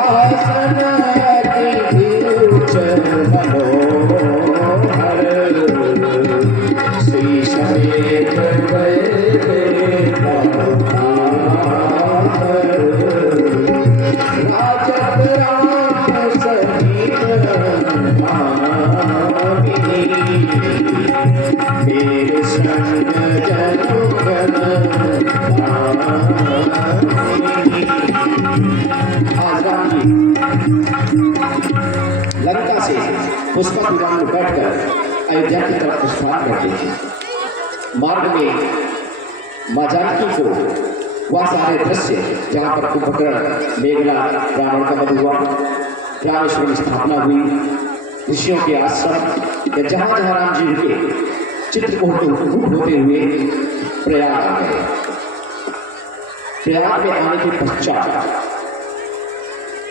सिंहासन मनोहर श्री समेत राजत राम सहित मेरे संग जनुगन आज राम जी लंका से पुष्पक विमान में बैठकर अयोध्या की तरफ प्रस्थान करते हैं। मार्ग में मां जानकी को वह सारे दृश्य जहाँ पर कुंभकर्ण मेघना रावण का वध हुआ, रामेश्वर की स्थापना हुई, ऋषियों के आश्रम या जहाँ जहाँ राम जी रुके चित्रकूट होते हुए प्रयाग आ गए। प्रयाग में आने के पश्चात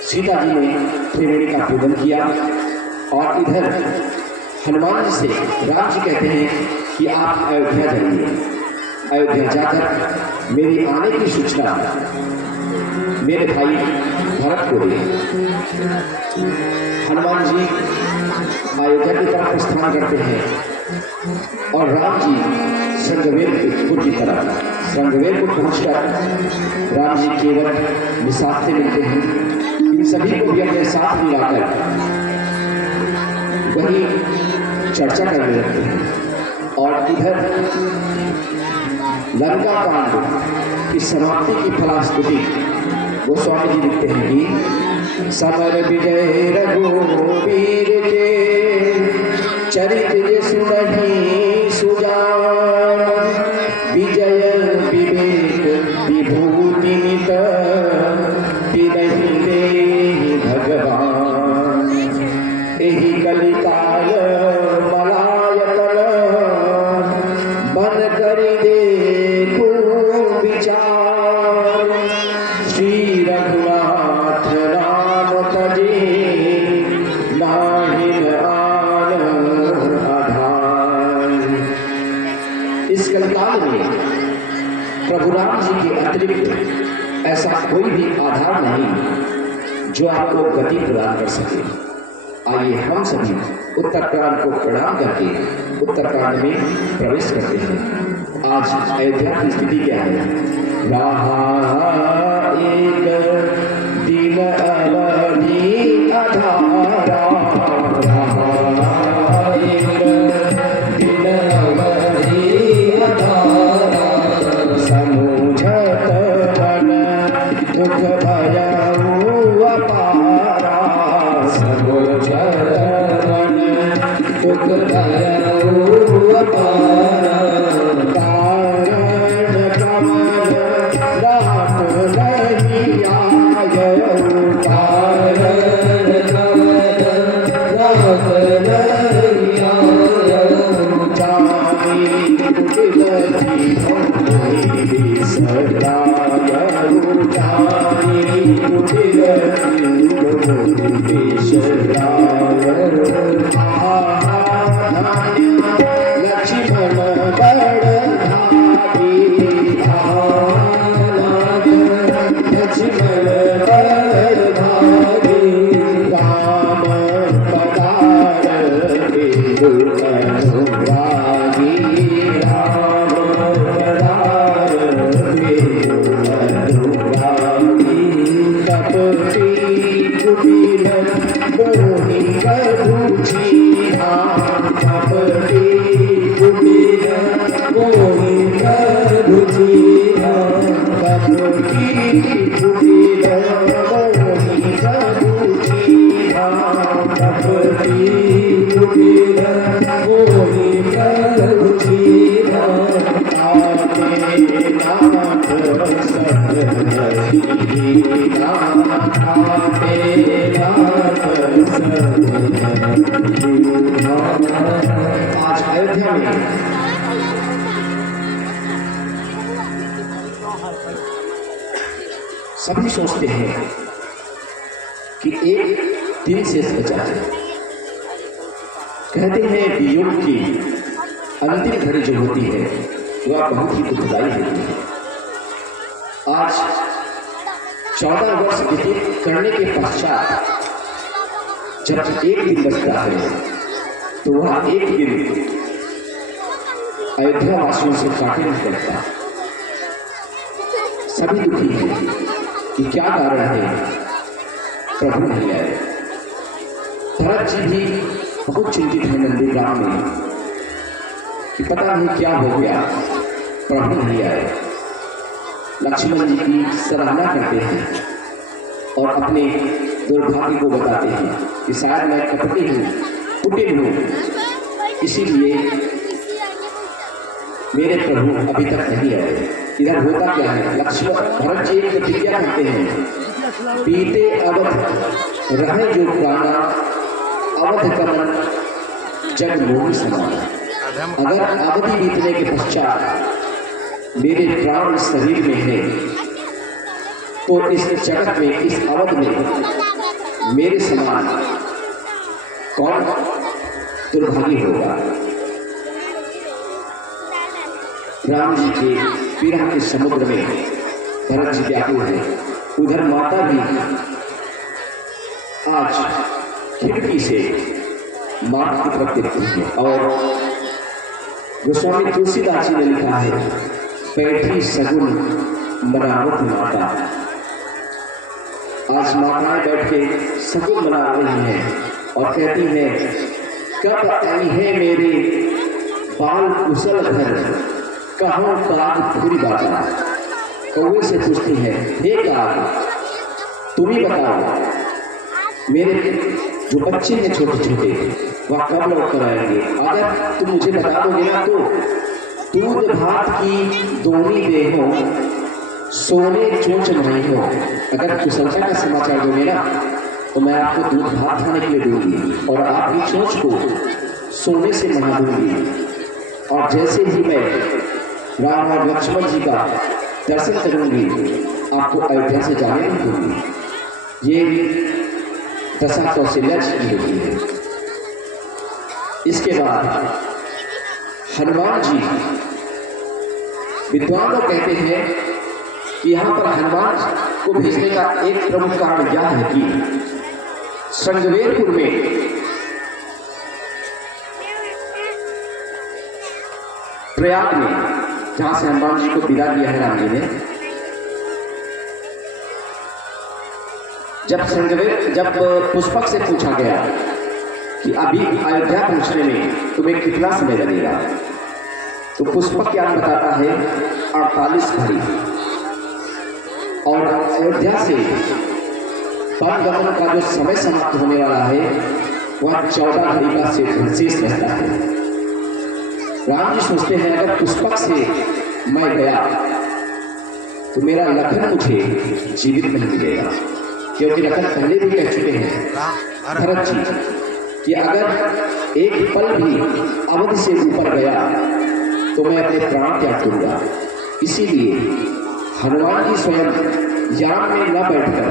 सीता जी ने त्रिवेणी का पूजन किया और इधर हनुमान जी से राम जी कहते हैं कि आप अयोध्या जाइए, अयोध्या जाकर मेरी आने की सूचना मेरे भाई भरत को दे। हनुमान जी अयोध्या की तरफ प्रस्थान करते हैं और राम जी श्रृंगवेर की तरफ श्रृंगवेर को पहुंचकर राम जी केवल निषाद से मिलते हैं। इन सभी को भी अपने साथ मिलाकर वही चर्चा करने लगते हैं और इधर लंका कांड की समाप्ति की फलास्तुति गोस्वामी जी लिखते हैं कि समर विजय रघुवीर के चरित ये सुनहि सुजान विजय विवेक विभूति नित तिरहि देहि भगवान एहि कलिकाल मलायतन मन करि देखो विचार श्री रघुनाथ राम तजे नाहिन आन आधार। इस कलिकाल में प्रभु राम जी के अतिरिक्त ऐसा कोई भी आधार नहीं जो आपको गति प्रदान कर सके। आइए हम सभी उत्तरकांड को प्रणाम करके उत्तरकांड में प्रवेश करते हैं। आज अयोध्या की स्थिति क्या है? रहा एक दिन अवधि अधारा, रहा एक दिन अवधि अधारा, समूझत मन दुख भयउ अपारा, समूझत मन दुख भयउ अपारा, कारण कमल रात नहीं आयऊ, कारण कमल रात नहीं आयऊ, जानी कुटिलति भोगी सदायऊ, जानी कुटिलति भोगी सदायऊ, लक्ष्मण बड़ भागी लक्ष्मण बड़ भागी, राम पधार अनुरागी, राम पधार अनुरागी, कपटी कुटिल मोहि करुचि कपटी कुटिल मोहि करुचि, कपटी कुटिल मोहि करुचि, कपटी कुटिल मोहि करुचि, ताते नाथ सदहि राम, ताते नाथ सदहि। आज अयोध्या में सभी सोचते हैं कि एक दिन शेष बचा है। कहते हैं वियोग की अंतिम घड़ी जो होती है वह बहुत ही दुखदायी होती है। आज 14 वर्ष व्यतीत करने के पश्चात जब एक दिन बचता है तो वह एक दिन अयोध्या वासियों से काटे नहीं करता। सभी दुखी हैं कि क्या कारण है, प्रभु नहीं आए। भरत जी भी बहुत चिंतित है नंदीग्राम में कि पता नहीं क्या हो गया, प्रभु नहीं आए। लक्ष्मण जी की सराहना करते हैं और अपने दुर्भाग्य को बताते हैं कि शायद मैं कपटी हूँ, कुटिल हूँ, इसीलिए मेरे प्रभु अभी तक नहीं आए। इधर होता क्या है, लक्ष्मण भरत जी एक प्रतिज्ञा करते हैं, बीते अवध रहे जो प्राणा, अवध कमन जग मोहि समाना। अगर अवधि बीतने के पश्चात मेरे प्राण शरीर में है तो इस जगत में, इस अवध में मेरे समान कौन दुर्भागी होगा। राम जी के विरह के समुद्र में भरत जी व्याकुल है। उधर माता भी आज खिड़की से मार्ग की तरफ देखती है और गोस्वामी तुलसीदास जी ने लिखा है, बैठी सगुन मनावत माता। आज माताएं बैठ के सगुन मना रही हैं और कहती हैं, कब आई है मेरे बाल कुशल घर, कहाँ काग पूरी बाता। कौवे से पूछती है, हे काग तुम ही बताओ, मेरे जो बच्चे हैं छोटे छोटे वह कब लौट कर आएंगे। अगर तुम मुझे बता दोगे ना तो दूध भात की दोनी देहो, सोने चोंच नहीं हो। अगर कुशलता का समाचार दोगे ना तो मैं आपको दूध भात खाने के लिए दूंगी और आपकी चोंच को सोने से मना दूंगी। और जैसे ही मैं राम और लक्ष्मण जी का दर्शन करूंगी आपको अयोध्या से जाने नहीं दूंगी। ये दशा कौशल्या जी की होती है। इसके बाद हनुमान जी, विद्वान लोग कहते हैं कि यहाँ पर हनुमान को भेजने का एक प्रमुख कारण यह है कि संगवेरपुर में प्रयाग में जहां से हनुमान जी को विदा किया है राम जी ने, जब पुष्पक से पूछा गया कि अभी अयोध्या पहुंचने में तुम्हें कितना समय लगेगा, तो पुष्पक क्या बताता है 48 घड़ी। और अयोध्या से पदगमन का जो समय समाप्त होने वाला है वह 14 घड़ी का शेष रहता है। राम जी सोचते हैं अगर पुष्पक से मैं गया तो मेरा लखन मुझे जीवित नहीं मिलेगा, क्योंकि लखन पहले भी कह चुके हैं भरत जी कि अगर एक पल भी अवध से ऊपर गया तो मैं अपने प्राण त्याग दूंगा। इसीलिए हनुमान जी स्वयं यान में न बैठकर,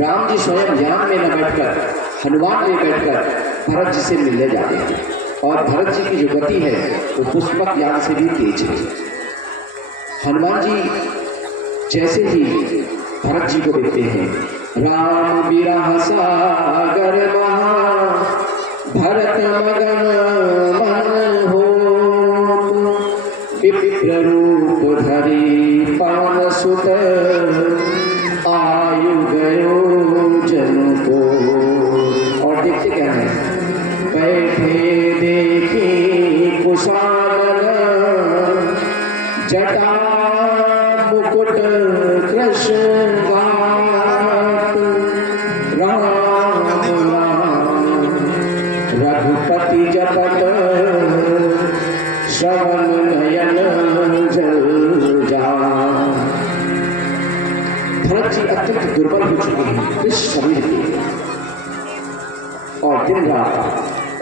राम जी स्वयं यान में न बैठकर हनुमान में बैठकर भरत जी से मिलने जाते हैं। और भरत जी की जो गति है वो पुष्पक यान से भी तेज है। हनुमान जी जैसे ही भरत जी को देखते हैं, राम विरह सागर महा भरत मगन मन हो, विप्र रूप धरी पवन सुत आयु गयो जन को। और देखते क्या है, बैठे देखी कुशाल जटा मुकुट कृष्ण गात, राम राम रघुपति जपत श्रवण नयन जल जा। भरत जी अत्यंत दुर्बल हो चुके हैं इस शरीर के और दिन रात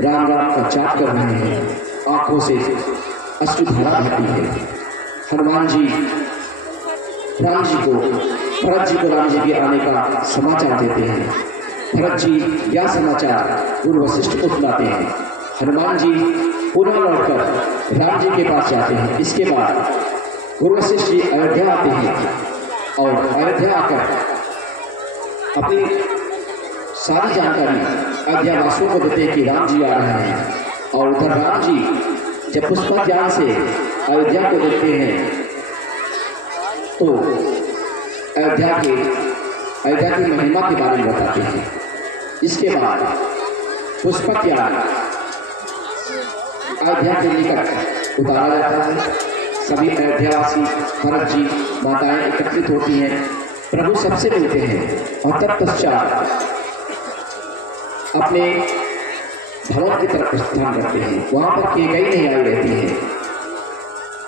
राम राम का जाप कर रहे हैं, आंखों से अश्रुधारा बहती है। हनुमान जी राम जी को, भरत जी को राम जी के आने का समाचार देते हैं। भरत जी यह समाचार गुरु वशिष्ठ को सुनाते हैं। हनुमान जी पुनः लौटकर राम जी के पास जाते हैं। इसके बाद गुरु वशिष्ठ जी अयोध्या आते हैं और अयोध्या आकर अपनी सारी जानकारी अयोध्या वासियों को देते हैं कि राम जी आ रहे हैं। और उधर राम जी जब पुष्पा ज्ञान से अयोध्या को देखते हैं तो अयोध्या की महिमा के बारे में बताते हैं। इसके बाद पुष्पक ज्ञान अयोध्या के निकट उतारा जाता है। सभी अयोध्यावासी भरत जी माताएं एकत्रित होती हैं, प्रभु सबसे मिलते हैं और तत्पश्चात अपने भवन की तरफ प्रस्थान करते हैं। वहां पर केकई नहीं आई रहती है,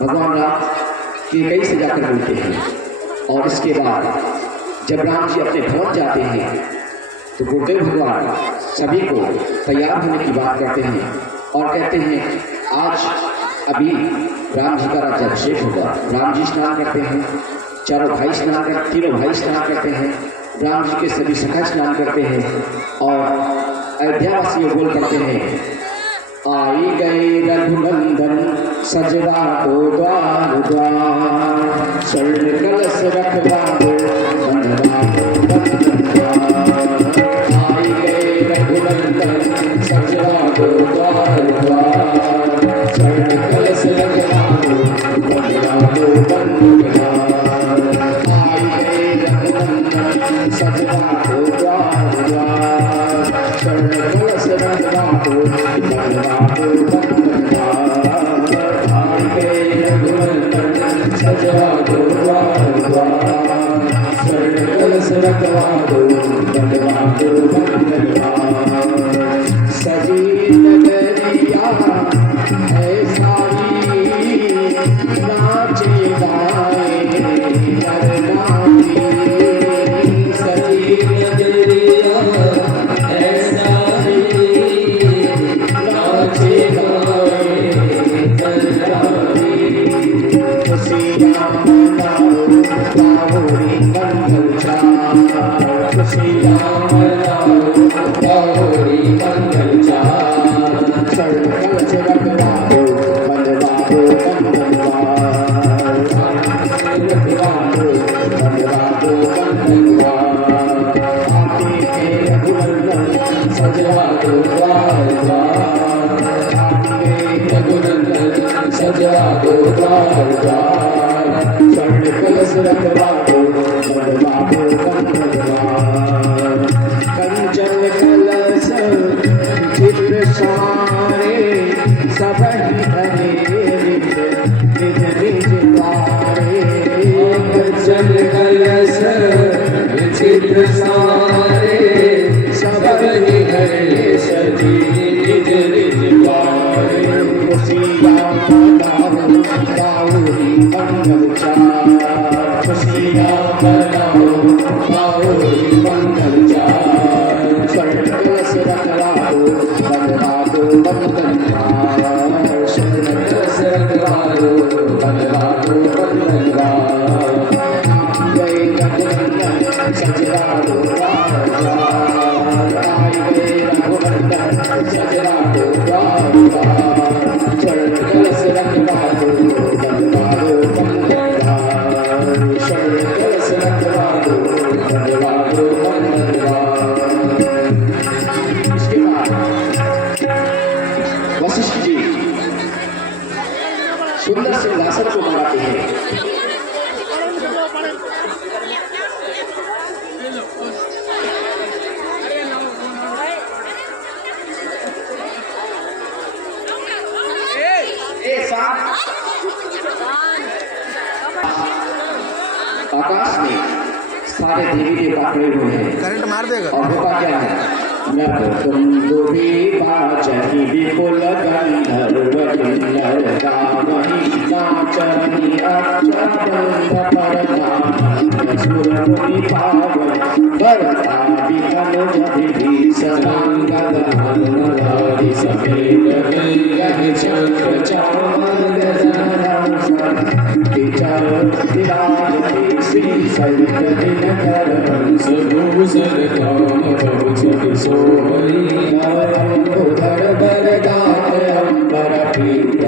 भगवान राम केकई से जाकर मिलते हैं। और इसके बाद जब राम जी अपने भवन जाते हैं तो गुरुदेव भगवान सभी को तैयार होने की बात करते हैं और कहते हैं आज अभी राम जी का राज्याभिषेक होगा। राम जी स्नान करते हैं, तीनों भाई स्नान करते हैं, राम जी के सभी सखा स्नान करते हैं और अयोध्यावासी बोल करते हैं आई गए रघुनंदन सजवा दो द्वार द्वार, स्वर्ण कलश रखवा दो बनवा दो आई गए रघुनंदन सजवा दो द्वार द्वार, स्वर्ण कलश रखवा दो बनवा दो आई गए रघुनंदन सजवा दो द्वार द्वार, स्वर्ण कलश रखवा दो बनवा दो आई गए रघुनंदन सजवा दो द्वार द्वार, स्वर्ण कलश रखवा दो बनवा दो सजी नगरिया है सारी, नाचे गाए नर नारी, सजी नगरिया है सारी, नाचे गाए नर नारी, खुशियाँ मनाओ बाहुरी मंगल चार, खुशियाँ मनाओ बाहुरी मंगल चार, स्वर्ण कलश रखवा दो बनवा दो रखवा दो बनवा दो आके के रघुनंदन सजवा दो द्वार द्वार, आके रघुनंदन सजवा दो द्वार द्वार, स्वर्ण कलश रखवा दो बनवा दो कंचन कलश चित्र सारे, सब ही हरे निज निज निज द्वारे, कंचन कलश चित्र सारे, सब ही हरे सजी निज निज द्वारे, खुशियाँ मनाओ बाहुरी मंगल चार, खुशियाँ मनाओ बाहुरी मंगल चार, स्वर्ण कलश रखवा दो बनवा दो स्वर्ण कलश रखवा दो बनवा दो गए रघुनंदन सजवा दो द्वार द्वार, आई गए रघुनंदन सजवा दो द्वार द्वार, स्वर्ण कलश रखवा दो बनवा दो स्वर्ण कलश रखवा दो बनवा दो इसके बाद वशिष्ठ जी सुंदर सिंहासन को बनाते हैं। आकाश में सारे देवी देवता खड़े हुए हैं, करंट मार देगा और होता क्या है नभ कुंदु विभाचहि विपुल गंधर्व किन्नर गावहि नाचहि अक्षबंध परदान सुर मुनि पावन वरदादि अनुज विभीषण गदाधर सफेद गंगहि चक्र चामर गजराभूषण विचर विराजते श्री सहित दिनकर हंसभूषण काम बहु सोहरी उधर बरदात अंबर प्रीत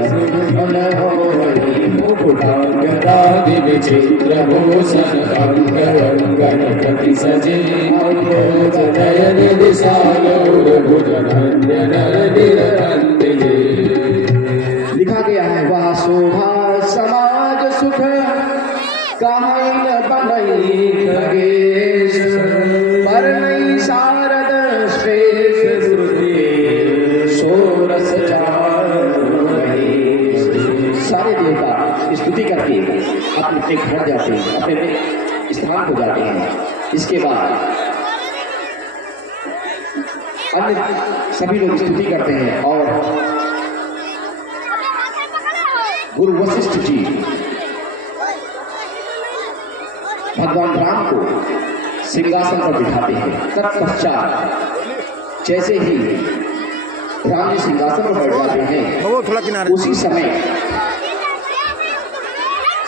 मनोहरी मुकुटांगदादि विच चित्रभूषण गणपति सजे नयन लिखा गया है वह शोभा समाज सुख कहीं न बनई खगेश पर नहीं शारद श्रेष्ठ सोरस सारे देवता स्तुति करके अपने अपने घर जाते हैं, अपने अपने स्थान को जाते हैं। इसके बाद अन्य सभी लोग स्तुति करते हैं और गुरु वशिष्ठ जी भगवान राम को सिंहासन पर बिठाते हैं। तत्पश्चात जैसे ही राम जी सिंहासन पर बैठ जाते हैं उसी समय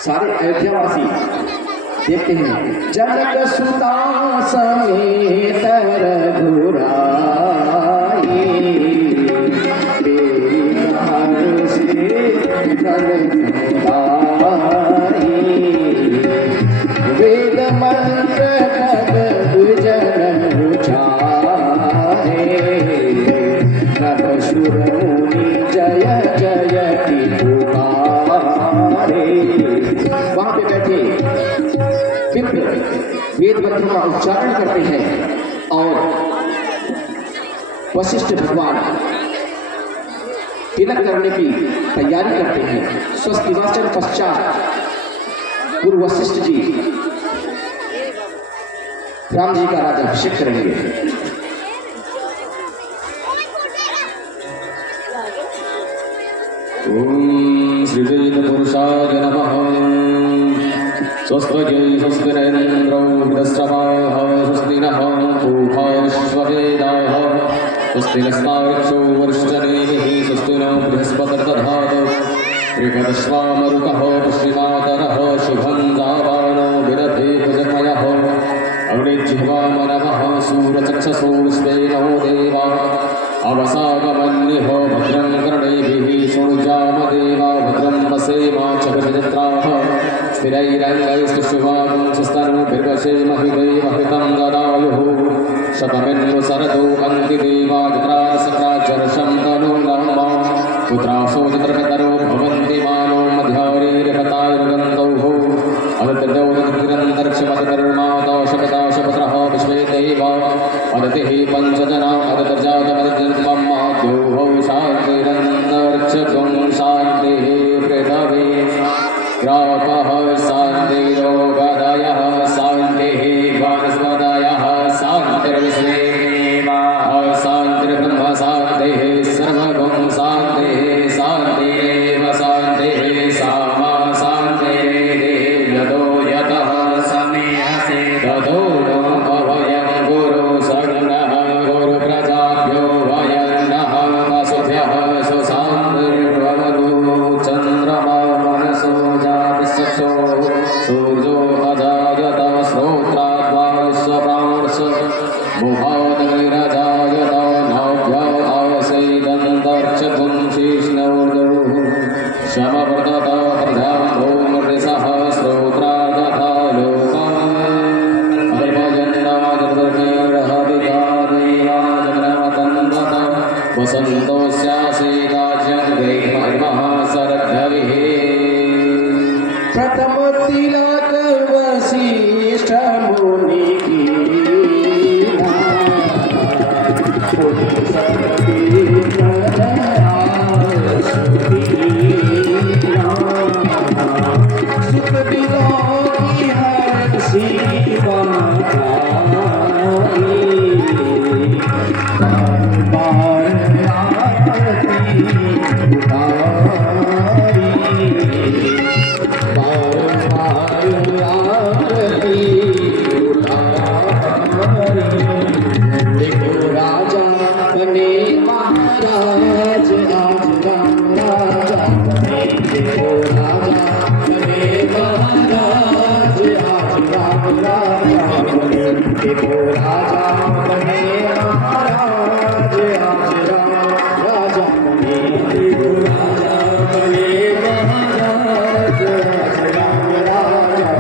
सारे अयोध्यावासी देखते हैं जनक सुता समेत रघुराई वेद मंत्र भजन उचारे नभ सुर मुनि जय जय की पुकारे। वहां पे बैठे विप्र वेद मंत्र का उच्चारण करते हैं और वशिष्ठ भगवान तिलक करने की तैयारी करते हैं। स्वस्तिवाचन पश्चात गुरु वशिष्ठ जी राम जी का राज्याभिषेक करेंगे। ओम श्री वेद पुरुषाय नमः। स्वस्ति स्वस्तिरेन्द्रो वृद्धश्रवाः स्वस्ति नः पूषा विश्ववेदाः स्वस्ति नस्तार्क्ष्यो वर्षजनेभिः स्वस्ति नो बृहस्पतिर्दधातु त्रिपदश्वामरुतः पुष्टिमातरः शुभं दावानो विदधे भुजमयः अवृजिह्वामनवः सूरचक्षुषोष्पेनो देवा अवसागमन्युः भद्रं कर्णेभिः शृणुजामदेवा भद्रं पश्येमा चक्रजत्राः स्थिरैरङ्गैस्तुष्टुवांशस्तनुभिर्वशेमहि देवहितं ददायुः शतमिन्नु सरदो अन्ति देवाजत्रासक्राचर्षं तनु नमः पुत्रासो चित्रकतरो भवन्ति मानो मध्यारीरपतायुर्गन्तौः अदतिर्दौदतिरन्तरिक्षमतिर्माताशकताशपत्रः विश्वे देवा अदतिः पञ्चजना अदतिर्जातमदिर्मं माद्योः शान्तिरन्तरिक्षं शान्तिः पृथवे ग्रापः शान्तिरोगदयः शान्तिः वनस्पतयः शान्तिर्विश्वे देवाः शान्तिर्ब्रह्म शान्तिः सर्वगुं शान्तिः शान्तिरेव शान्तिः सामा शान्तिरेव यतो यतः समीहसे ततो नो अभयं गुरु सगणः गुरुप्रजाभ्यो वयं नः वसुभ्यः सुशान्तिर्भवतु चन्द्रमा मनसो जातिश्चक्षो सूर्यो अजायत श्रोत्राद्वायुष्वप्रांश मुखादग्निरजायत नाभ्य आवसेदन्तर्चपुंशीष्णोर्दुः शमव्रतत प्रधाम्भोमर्दिशः श्रोत्रादथा लोकम् अल्पजन्नादिर्देवहविकादेवाजग्रमतन्वत वसन्तोऽस्यासीदाज्यं ग्रैर्मः सरद्धविः प्रथम तिलक वशिष्ठ मुनि की सुख बिलोकी हर्षी राजा बने महाराज आज राम राजा बने राजा बने महाराज आज राम राजा बने राजा बने महाराज आज राम राजा बने राजा बने महाराज आज राम राजा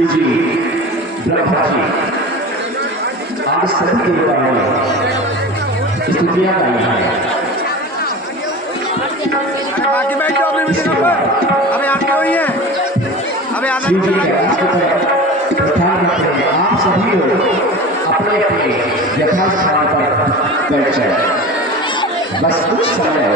शिव जी, ब्रह्मा जी आदि सभी देवताओं ने स्तुतियां गाई हैं। बाकी बैठ जाओ अपनी मीटिंग पर। अबे आती हुई है, अबे आना शिव जी कैलाश के पर प्रस्थान करते हैं। आप सभी लोग अपने अपने यथास्थान पर बैठ जाए। बस कुछ समय